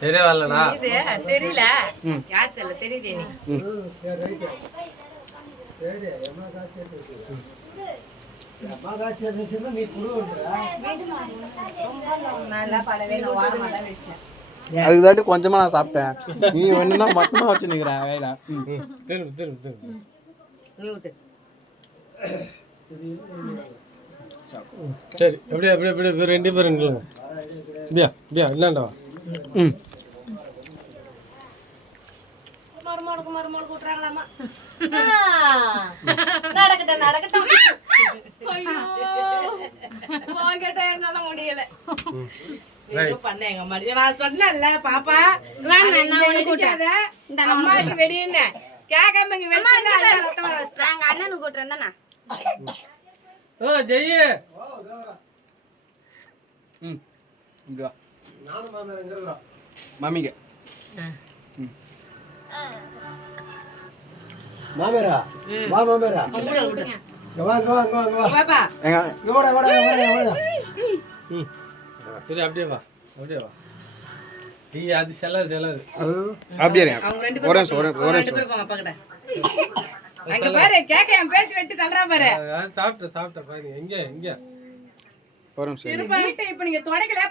சரியா வரலடா. தெரியல யார் தெரியல தெரியுதே அதுக்கு தாண்டி கொஞ்சமா நான் சாப்பிட்டேன். நீ வேணும்னா மொத்தமா வச்சு நிக்கிறேன் வேலை. திரும்ப திரும்ப திரும்ப. நீ விட்டு சரி அப்படியே அப்படியே அப்படியே ரெண்டு பேரும் இப்படியா இப்படியா இல்லாண்டா. மருமகளுக்கு விட்டுறாங்களாமா. நடக்கட்டும் நடக்கட்டும். என்னால முடியல. பண்ணேங்க மடிய நான் சொன்னேன்ல பாப்பா அம்மாவுக்கு வெடியுன்னு கேட்காம இங்க வெடிச்சாங்க. அண்ணனுக்கு கூட்டுறேன். ஓ ஜெய்ய மாமிங்க மாமேரா வா மாமேரா பாப்பா அப்படியே வா அப்படியே வா. அது செல்லாது செல்லாது. அப்படியே அவங்க ரெண்டு பேரும் அப்பா கிட்ட அங்க பாரு கேக்க என் பேச்சு வெட்டி தள்ளுறா பாரு. சாப்பிட்ட சாப்பிட்ட பாருங்க. எங்க எங்க ஒரு நிமிஷம் இப்ப நீங்க தொடக்கல